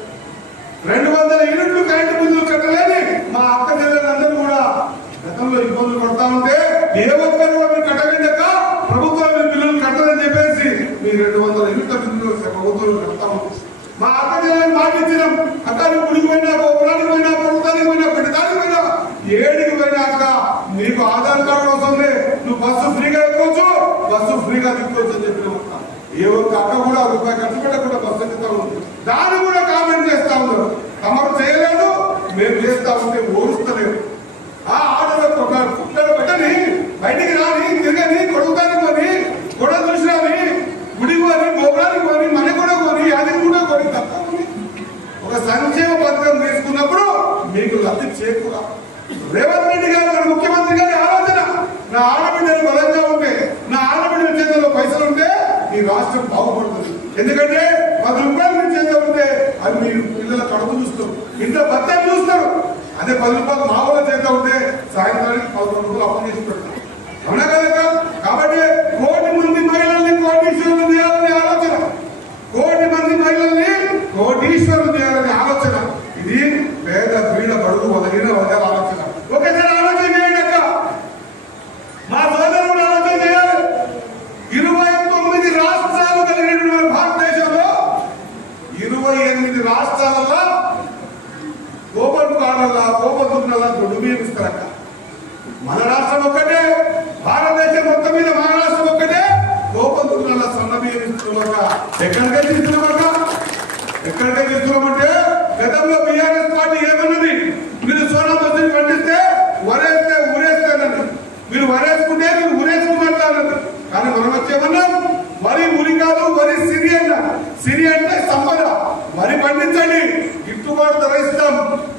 200 యూనిట్లు కరెంటు బిల్లులు కట్టలేని మా అక్క చెల్లెలందరూ కూడా గతంలో ఇబ్బందులు పడతా ఉంటే ఏ ఒక్కరు మీరు కట్టగండక ప్రభుత్వం బిల్లులు కట్టదని చెప్పేసి మీ 200 యూనిట్ల బిల్లులు ప్రభుత్వం కడతా ఉంది. మా అక్క చెల్లెలు మాట ఇచ్చినాం. అక్క నువ్వు గుడికి పోయినా, గోపురానికి పోయినా, ప్రభుత్వానికి పోయినా, పెట్టడానికి పోయినా, ఏడికి పోయినాక నీకు ఆధార్ కార్డు వస్తుంది, నువ్వు బస్సు ఫ్రీగా ఎక్కొచ్చు, బస్సు ఫ్రీగా తీసుకోవచ్చు అని చెప్పిన ఏ ఒక్క అక్క కూడా రూపాయి ఖర్చు పెట్టకుండా బస్సు ఎక్కుతా ఉంది. దాన్ని కూడా కామెంట్ చేస్తా ఉన్నారు. తమరు చేయలేదు, మేము చేస్తా ఉంటే ఓడుస్తలేము. ఆ ఆటలో కుట్టలు పెట్టని, బయటికి రాని, తిరగని, కొడుకుతాని కొని, గొడవ చూసినాని, గుడి కొని, గోపురానికి కొని, మన కూడా కొని, అది కూడా కొని తప్ప ఒక సంక్షేమ పథకం తీసుకున్నప్పుడు మీకు లబ్ధి చేకూరా. రేవంత్ రెడ్డి గారు మన ముఖ్యమంత్రి గారి ఆలోచన, నా ఆడబిడ్డలు బలంగా ఉంటే, నా ఆడబిడ్డల చేతుల్లో పైసలు ఉంటే ఈ రాష్ట్రం బాగుపడుతుంది. ఎందుకంటే 10 రూపాయలు మీ చేతిలో ఉంటే అవి మీ పిల్లల కడుపు చూస్తారు, ఇంట్లో భర్తలు చూస్తారు. అదే 10 రూపాయలు మా వాళ్ళ చేతిలో ఉంటే సాయంత్రానికి 11 రూపాయలు అప్పు చేసి పెడతారు. అవునా కదా? కాబట్టి 1 కోటి మంది మహిళల్ని కోటీశ్వరులు చేయాలనే ఆలోచన, 1 కోటి మంది మహిళల్ని కోటీశ్వరులు చేయాలనే ఆలోచన. ఇది పేద పీడ బడుగు మొదలైన వర్గాల ఆలోచన. ఒకసారి ఆలోచన చేయండి అక్క, మా సోదరులు ఆలోచన చేయాలి. 29 రాష్ట్రాలు కలిగినటువంటి భారతదేశంలో 28 రాష్ట్రాలలో కోపం కాడల్లా, కోపదున్నలా దొడ్డు బియ్యం ఇస్తారక్క. మన రాష్ట్రం ఒక్కటే, భారతదేశం మొత్తం మీద మన రాష్ట్రం ఒక్కటే కోపదున్నలా సన్న బియ్యం ఇస్తున్నామక్క. ఎక్కడికైతే ఇస్తున్నామక్క, ఎక్కడికైతే ఇస్తున్నామంటే గతంలో బీఆర్ఎస్ పార్టీ ఏమన్నది, మీరు సోనా మసూరి పండిస్తే వరేస్తే ఊరేస్తానని, మీరు వరేసుకుంటే మీరు ఊరేసుకున్నట్లు అన్నది. కానీ మనం వచ్చేమన్నాం, వరి ఉరి కాదు, వరి సిరి అన్న. సిరి అంటే సంపద. వరి పండించండి, గిట్టుబాటు ధర ఇస్తాం.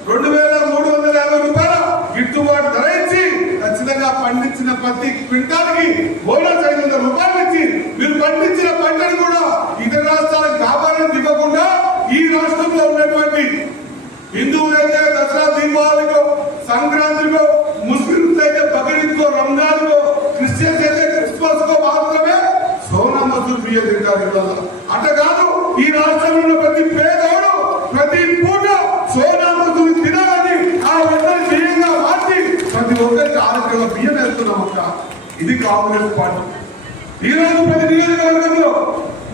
2350 రూపాయల గిట్టుబాటు ధర ఇచ్చి ఖచ్చితంగా పండించిన ప్రతి క్వింటాల్కి బోనస్ 500 రూపాయలు ఇచ్చి మీరు పండించిన పంటను కూడా ఇతర రాష్ట్రాలకు వ్యాపారం ఇవ్వకుండా ఈ రాష్ట్రంలో ఉన్నటువంటి హిందువులైతే దసరా దీపావళికో, సంక్రాంతికో, ముస్లింస్ అయితే బక్రీద్కో, రంజాన్కో, క్రిస్టియన్స్ అయితే క్రిస్మస్ కో మాత్రమే సోనా మసూరి బియ్యం తింటారు. అట్ట కాదు, ఈ రాష్ట్రంలో ఉన్న ప్రతి పేదవాడు ప్రతి పూట సోనా మసూరి తినాలని ఆ ఒక్కరి బియ్యంగా మార్చి ప్రతి ఒక్కరికి 6 కిలోల బియ్యం వేస్తున్నాం అక్క. ఇది కాంగ్రెస్ పార్టీ. ఈ రోజు ప్రతి నియోజకవర్గంలో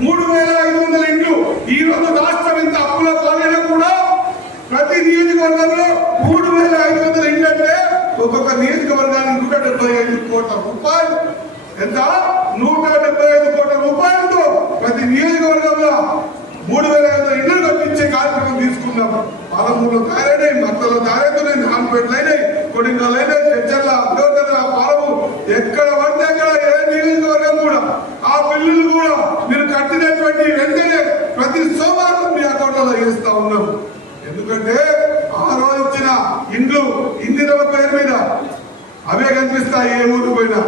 3500 ఇండ్లు. ఈ రోజు రాష్ట్రం ఇంత అప్పుల పాలైనా కూడా ప్రతి నియోజకవర్గంలో 3500 ఇండ్లు అంటే ఒక్కొక్క నియోజకవర్గానికి 175 కోట్ల రూపాయలు. ఎంత? 175 కోట్ల రూపాయలతో ప్రతి నియోజకవర్గంలో 3500 ఇండ్లు కట్టించే కార్యక్రమం తీసుకున్నాం. పాలమూరులో తయారైనాయి, మత్తలో తయారైతున్నాయి, నాన్పేటలు అయినాయి, కొడింగలు అయినాయి, చర్చల, అభ్యర్థుల, పాలము, ఎక్కడ పడితే అక్కడ ఏ నియోజకవర్గం కూడా ఆ బిల్లులు కూడా మీరు కట్టినటువంటి వెంటనే ప్రతి సోమవారం మీ అకౌంట్లలో వేస్తా ఉన్నాం. ఎందుకంటే ఆ రోజు ఇచ్చిన ఇండ్లు ఇందిరమ్మ పేరు మీద అవే కనిపిస్తాయి ఏ ఊరికి పోయినా.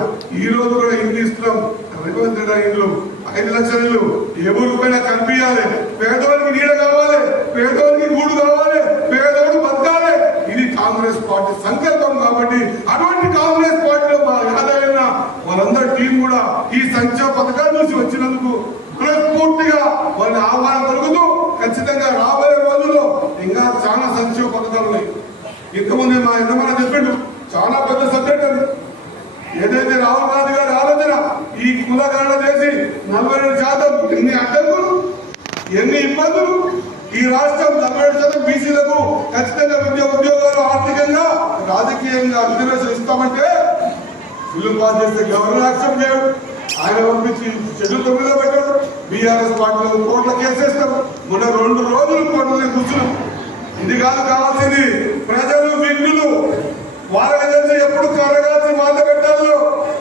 ఈ రోజు కూడా ఇండ్లు ఇస్తున్నాం. రేవంత్ రెడ్డి ఇండ్లు 5 లక్షల ఇల్లు ఏ ఊరికి పోయినా కనిపించాలి. పేదోడికి నీడ కావాలి, పేదోడికి గూడు కావాలి, పేదోడు బతకాలి. ఇది కాంగ్రెస్ పార్టీ సంకల్పం. కాబట్టి అటువంటి కాంగ్రెస్ పార్టీలో మా యాదైన వాళ్ళందరి టీం కూడా ఈ సంక్షేమ పథకాలు చూసి వచ్చినందుకు మనస్ఫూర్తిగా వాళ్ళని ఆహ్వానం కలుగుతూ ఖచ్చితంగా రాబోయే రోజుల్లో ఇంకా చాలా సంక్షేమ పథకాలు ఉన్నాయి. ఇంతకుముందే మా ఎంతమంది చెప్పిండు, చాలా పెద్ద సబ్జెక్ట్ అది. ఏదైతే రాహుల్ గాంధీ గారి ఆలోచన ఈ కులగణన చేసి 42% ఎన్ని అడ్డంకులు, ఎన్ని ఇబ్బందులు. ఈ రాష్ట్రం 47% బీసీలకు ఖచ్చితంగా విద్య, ఉద్యోగాలు, ఆర్థికంగా, రాజకీయంగా రిజర్వేషన్ ఇస్తామంటే బిల్లు పాస్ చేస్తే గవర్నర్ యాక్సెప్ట్ చేయడు. ఆయన పంపించి షెడ్యూల్ 9లో పెట్టాడు. బీఆర్ఎస్ పార్టీలో కోర్టులో కేసేస్తాం. మొన్న 2 రోజులు కోర్టులో కూర్చున్నాం. ఇది కాదు కావాల్సింది, ప్రజలు విఘ్నులు వాళ్ళకి తెలిసి ఎప్పుడు కరగాల్సి వాత పెట్టాలో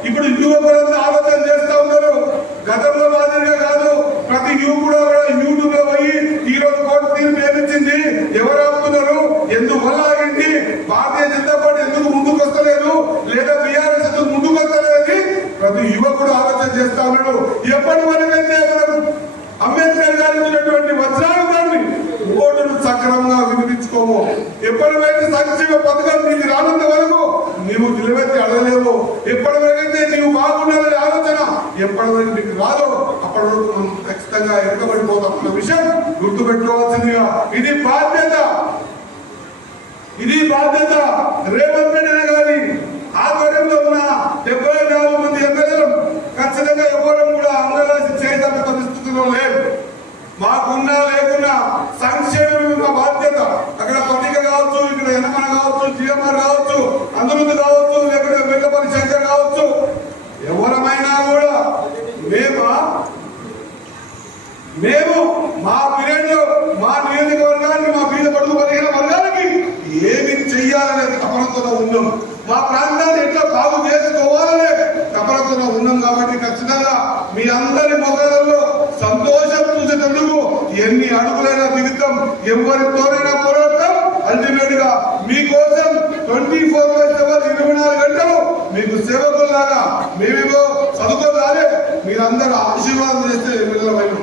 ఇప్పుడు యువకులంతా ఆలోచన చేస్తా ఉన్నారు. గతంలో మాదిరిగా కాదు, ప్రతి యువకుడు యూట్యూబ్ లో పోయి ఈ రోజు కోర్టు తీర్పు ఏమిచ్చింది, ఎవరు ఆపుతున్నారు, ఎందువల్ల ఆగింది, భారతీయ జనతా పార్టీ ఎందుకు ముందుకు వస్తలేదు, లేదా బీఆర్ఎస్ ఎందుకు ముందుకు వస్తలేదు, ప్రతి యువకుడు ఆలోచన చేస్తా ఉన్నాడు. ఎప్పటి వరకైతే మనం అంబేద్కర్ గారి ఇచ్చినటువంటి వజ్రాయుధాన్ని ఓటును సక్రమంగా వినిపించుకోము, ఎప్పటివైతే సంక్షేమ పథకం నీకు రానంత వరకు నీవు నిలబెట్టి అడగలేవు, ఎప్పటివరకైతే నీవు బాగుండాలనే ఆలోచన ఎప్పటివరకు నీకు రాదో అప్పటి వరకు మనం ఖచ్చితంగా ఎక్కబడిపోతాం అన్న విషయం గుర్తుపెట్టుకోవాల్సిందిగా. ఇది బాధ్యత, ఇది బాధ్యత. రేవంత్ రెడ్డి గారి ఆధ్వర్యంలో ఉన్న 74 మంది ఎమ్మెల్యేలు ఖచ్చితంగా ఎవరు కూడా అంగలాసి చేయదన్న పరిస్థితుల్లో లేదు. మాకున్నా లేకున్నా సంక్షేమం మా బాధ్యత. అక్కడ పట్టిక కావచ్చు, ఇక్కడ ఎనమన కావచ్చు, జిఎంఆర్ కావచ్చు, అందులో కావచ్చు, లేకపోతే వెల్లపల్లి శంకర్ కావచ్చు, ఎవరమైనా కూడా మేము మేము మా పీరియడ్ లో మా నియోజకవర్గానికి మా మీద బడుగు బలహీన వర్గాలకి ఏమి చెయ్యాలనే తపనతో ఉన్నాం. మా ప్రాంతాన్ని ఎట్లా బాగు చేసుకోవాలనే తపనతో ఉన్నాం. కాబట్టి ఖచ్చితంగా మీ అందరి మొదలలో సంతోషం చూసేటందుకు ఎన్ని అడుగులైనా దిగుతాం, ఎవరితోనైనా పోరాడతాం. అల్టిమేట్ గా మీకోసం 24/7 24 గంటలు మీకు సేవకుల్లాగా మేమేమో చదువుకోవాలి. మీరందరూ ఆశీర్వాదం చేస్తే ఎమ్మెల్యేలమైనా,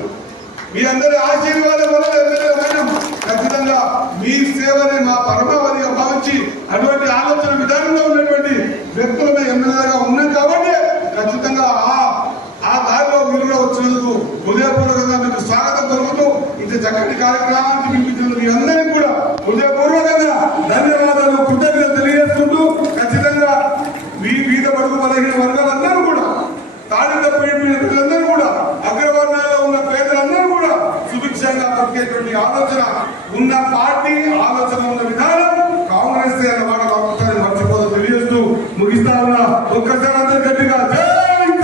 మీ అందరి ఆశీర్వాదం వల్ల ఎమ్మెల్యేలమైనా. ఖచ్చితంగా మీ సేవని మా పరమావధిగా భావించి అటువంటి ఆలోచన విధానంలో ఉన్నటువంటి వ్యక్తులమే ఎమ్మెల్యేగా ఉన్నాం. కాబట్టి ఖచ్చితంగా ఆ దారిలో మీరు కూడా వచ్చినందుకు హృదయపూర్వకంగా మీకు స్వాగతం పలుకుతూ ఇంత చక్కటి కార్యక్రమానికి పిలిపించిన మీ అందరికీ కూడా హృదయపూర్వకంగా ధన్యవాదాలు, కృతజ్ఞతలు తెలియజేసుకుంటూ ఖచ్చితంగా మీ వీధ బడుగు బలహీన వర్గాలందరూ కూడా, తాడిత పిల్లలందరూ కూడా, అగ్రవర్ణాల్లో ఉన్న పేదలందరూ కూడా సుభిక్షంగా బతికేటువంటి ఆలోచన ఉన్న పార్టీ, ఆలోచన ఉన్న విధానం కాంగ్రెస్ అన్న మాట ఒకసారి మర్చిపోదు తెలియజేస్తూ ముగిస్తా ఉన్నా. ఒక్కసారి అందరూ గట్టిగా జై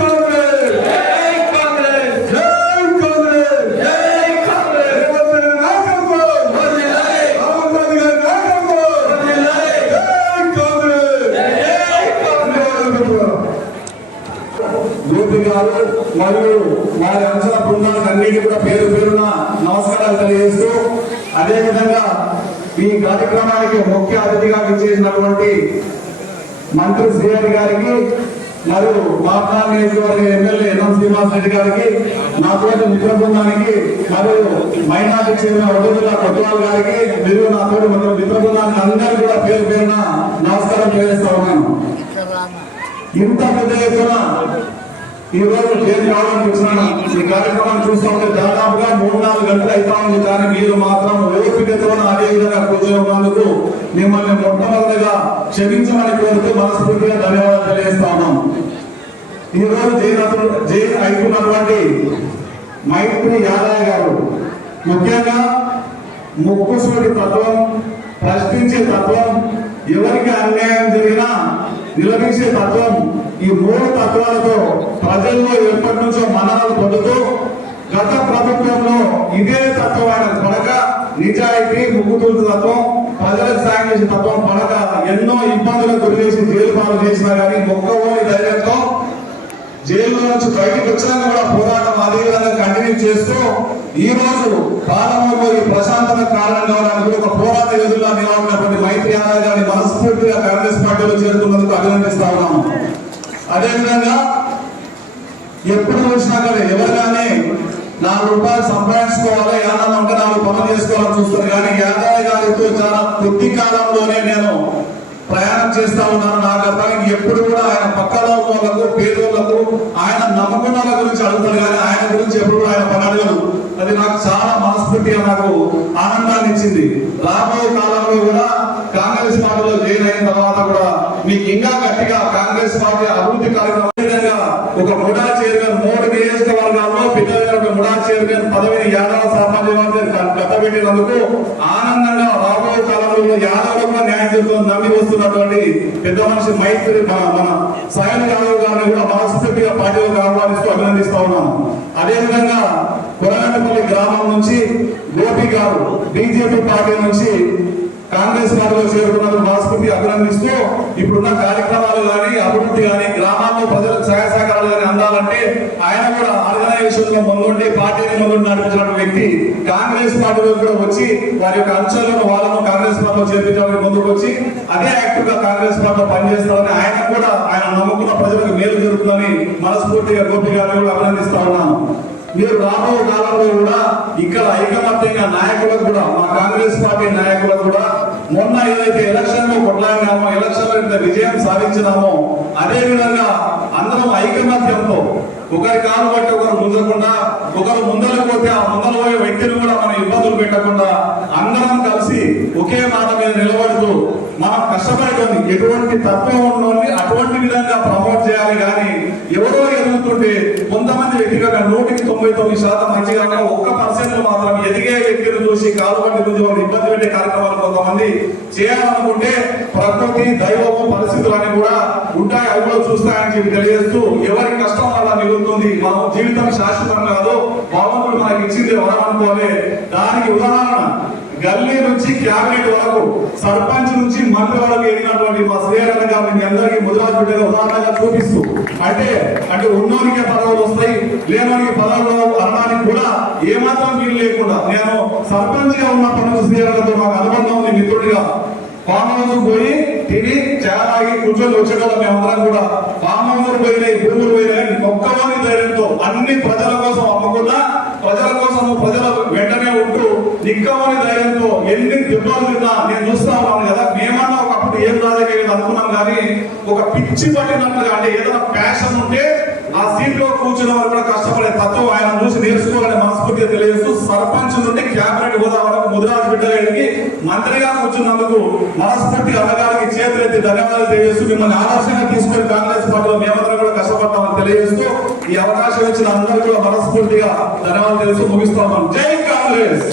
కాంగ్రెస్, జై కాంగ్రెస్, జై కాంగ్రెస్, జై కాంగ్రెస్. రేవంత్ రెడ్డి నాయకత్వం, రాహుల్ గాంధీ గారి నాయకత్వం, జై కాంగ్రెస్, జై కాంగ్రెస్. గోపి గారు మరియు వారి అంశాల బృందాలకు అన్నిటి కూడా పేరు పేరున నమస్కారాలు తెలియజేస్తూ, అదేవిధంగా ఈ కార్యక్రమానికి ముఖ్య అతిథిగా విచ్చేసినటువంటి మంత్రి శ్రీహరి గారికి మరియు మాపనా నియోజకవర్గ ఎమ్మెల్యే ఎన్ఎం శ్రీనివాస్ రెడ్డి గారికి, నాతోటి మిత్ర బృందానికి మరియు మైనార్టీకి చెందిన వడ్డీల కొత్తవాళ్ళ గారికి మరియు నాతోటి మిత్ర బృందానికి అందరికీ కూడా పేరు పేరున నమస్కారం తెలియజేస్తా ఉన్నాను. ఇంత పెద్ద ఎత్తున ఈ రోజు జైలు రావడానికి వచ్చిన ఈ కార్యక్రమాన్ని చూస్తూ ఉంటే దాదాపుగా 3-4 గంటలు అవుతా ఉంది. కానీ మీరు మాత్రం ఓపికతో అదేవిధంగా కూర్చోన్నందుకు మిమ్మల్ని మొట్టమొదటిగా క్షమించమని కోరుతూ మనస్ఫూర్తిగా ధన్యవాదాలు తెలియజేస్తా ఉన్నాం. ఈ రోజు జైలు అయిపోయినటువంటి మైత్రి యాదయ్య గారు ముఖ్యంగా ముక్కుసూటి తత్వం, ప్రశ్నించే తత్వం, ఎవరికి అన్యాయం జరిగినా నిలదీసే తత్వం, ఈ 3 తత్వాలతో ప్రజల్లో ఎప్పటి నుంచో మన్ననలు పొందుతూ గత ప్రభుత్వంలో ఇదే తత్వం ఆయన పడక, నిజాయితీ, ముక్కుతూర్పు తత్వం, ప్రజలకు సాయం చేసే తత్వం పడక ఎన్నో ఇబ్బందులకు గురి చేసి జైలు పాలు చేసినా కానీ మొక్కవోని ధైర్యంతో జైలు నుంచి బయటకు వచ్చినా కూడా పోరాటం అదే విధంగా కంటిన్యూ చేస్తూ ఈ రోజు కాలంలో ఈ ప్రశాంతత కారణం కావడానికి ఒక పోరాట యోధులా నిలబడినటువంటి మైత్రి యాదవ్ గారిని మనస్ఫూర్తిగా కాంగ్రెస్ పార్టీలో చేరుతున్నందుకు అభినందిస్తా ఉన్నాము. అదేవిధంగా ఎప్పుడు చూసినా కానీ ఎవరు కానీ ₹4 సంపాదించుకోవాలి, యాదవ్ అంటే 4 పనులు చేసుకోవాలని చూస్తారు. కానీ యాదవ్ గారితో చాలా కొద్ది కాలంలోనే నేను ప్రయాణం చేస్తా ఉన్నాను. నాకు అర్థం ఎప్పుడు కూడా ఆయన పక్కలో వాళ్ళకు, పేదోళ్లకు, ఆయన నమ్మకున్న వాళ్ళ గురించి అడుగుతారు కానీ ఆయన గురించి ఎప్పుడు ఆయన పని అడగదు. అది నాకు చాలా మనస్ఫూర్తిగా నాకు ఆనందాన్ని ఇచ్చింది. రాబోయే కాలంలో కూడా కాంగ్రెస్ పార్టీలో జాయిన్ అయిన తర్వాత కూడా మీకు ఇంకా గట్టిగా కాంగ్రెస్ పార్టీ అభివృద్ధి కార్యక్రమం ఒక ముడా చైర్మన్ 3 నియోజకవర్గాల్లో పిల్లల ముడా చైర్మన్ పదవిని యాదవ సామాజిక వర్గం కట్టబెట్టినందుకు ఆనందంగా రాబోయే కాలంలో యాదవ్ కూడా న్యాయం చేస్తుందని నమ్మి వస్తున్నటువంటి పెద్ద మనిషి మైత్రి మన సాయన్ యాదవ్ గారిని కూడా మనస్ఫూర్తిగా పార్టీలోకి ఆహ్వానిస్తూ అభినందిస్తా ఉన్నాను. అదేవిధంగా కొరగంటపల్లి గ్రామం నుంచి గోపి గారు బీజేపీ పార్టీ నుంచి కాంగ్రెస్ పార్టీలో చేరుకున్నందుకు మనస్ఫూర్తి అభినందిస్తూ ఇప్పుడున్న కార్యక్రమాలు కానీ అభివృద్ధి కానీ గ్రామాల్లో ప్రజలకు సహాయ సహకారాలు కానీ అందాలంటే ఆయన కూడా ఆర్గనైజేషన్ లో ముందుండి పార్టీని ముందుండి నడిపించిన వ్యక్తి కాంగ్రెస్ పార్టీలో కూడా వచ్చి వారి యొక్క అంశాలను వాళ్ళను కాంగ్రెస్ పార్టీలో చేర్పించడానికి ముందుకు వచ్చి అదే యాక్టివ్ గా కాంగ్రెస్ పార్టీలో పనిచేస్తామని ఆయన కూడా ఆయన నమ్ముకున్న ప్రజలకు మేలు జరుగుతుందని మనస్ఫూర్తిగా గోపి గారిని కూడా అభినందిస్తా ఉన్నాను. మీరు రాబోయే కాలంలో కూడా ఇక్కడ ఐకమత్యంగా నాయకులకు కూడా మా కాంగ్రెస్ పార్టీ నాయకులకు కూడా మొన్న ఏదైతే ఎలక్షన్ లో కొట్లాడినామో, ఎలక్షన్ లో విజయం సాధించినామో అదే విధంగా అందరం ఐకమత్యంతో ఒకరి కాలు బట్టి ఒకరు ముందకుండా, ఒకరు ముందర పోతే ఆ ముందర పోయే వ్యక్తిని కూడా మనం ఇబ్బందులు పెట్టకుండా అందరం కలిసి ఒకే మాట మీద నిలబడుతూ మనం కష్టపడుతుంది ఎటువంటి తత్వం ఉన్నోని అటువంటి విధంగా ప్రమోట్ చేయాలి. కానీ ఎవరో ఎదుగుతుంటే కొంతమంది వ్యక్తిగత 100కి 90 99% మంచిగా 1% మాత్రం ఎదిగే వ్యక్తులు చూసి కాలువంటి గురించి వాళ్ళు ఇబ్బంది పెట్టే కార్యక్రమాలు కొంతమంది చేయాలనుకుంటే ప్రకృతి దైవము పరిస్థితులన్నీ కూడా ఉంటాయి, అవి కూడా చూస్తాయని చెప్పి తెలియజేస్తూ ఎవరి కష్టం వల్ల మిగులుతుంది. మనం జీవితం శాశ్వతం కాదు, భగవంతుడు మనకి ఇచ్చింది వరం అనుకోవాలి. దానికి ఉదాహరణ గల్లీ నుంచి క్యాబినెట్ వరకు, సర్పంచ్ నుంచి మంత్రి వరకు ఎదిగినటువంటి మా శ్రీరంగ గారిని మీ అందరికీ ముదిరాజు బిడ్డగా ఉదాహరణగా చూపిస్తూ అంటే ఉన్నోనికి పదవులు వస్తాయి, లేనోనికి పదవులు అనడానికి కూడా ఏమాత్రం వీలు లేకుండా నేను సర్పంచ్ గా ఉన్నప్పటి నుంచి శ్రీరంగతో మాకు అనుబంధం ఉంది. మిత్రుడిగా ఫామ్ హౌస్ పోయి తిని చాలాగి కూర్చొని వచ్చేటప్పుడు మేమందరం కూడా ఫామ్ హౌస్ పోయినాయి, భూములు పోయినాయి, ఒక్కవారి ధైర్యంతో అన్ని ప్రజల కోసం అమ్మకుండా ప్రజల కోసం ప్రజల వెంటనే ఉంటూ నిక్కమని ధైర్యంతో ఎన్ని దెబ్బలు తిన్నా నేను చూస్తా ఉన్నాను కదా. మేమన్నా ఒకప్పుడు ఏం రాజకీయం అనుకున్నాం కానీ ఒక పిచ్చి పట్టినట్లుగా అంటే ఏదైనా ప్యాషన్ ఉంటే ఆ సీట్ లో కూర్చున్న వారు కూడా కష్టపడే తత్వం ఆయన చూసి నేర్చుకోవాలని మనస్ఫూర్తిగా తెలియజేస్తూ సర్పంచ్ నుండి క్యాబినెట్ హోదా వరకు ముదిరాజు బిడ్డగారికి మంత్రిగా కూర్చున్నందుకు మనస్ఫూర్తిగా అన్నగారికి చేతులెత్తి ధన్యవాదాలు తెలియజేస్తూ మిమ్మల్ని ఆదర్శంగా తీసుకొని కాంగ్రెస్ పార్టీలో మేమందరం కూడా కష్టపడతామని తెలియజేస్తూ ఈ అవకాశం ఇచ్చిన అందరికీ కూడా మనస్ఫూర్తిగా ధన్యవాదాలు తెలుస్తూ ముగిస్తామని. జై కాంగ్రెస్.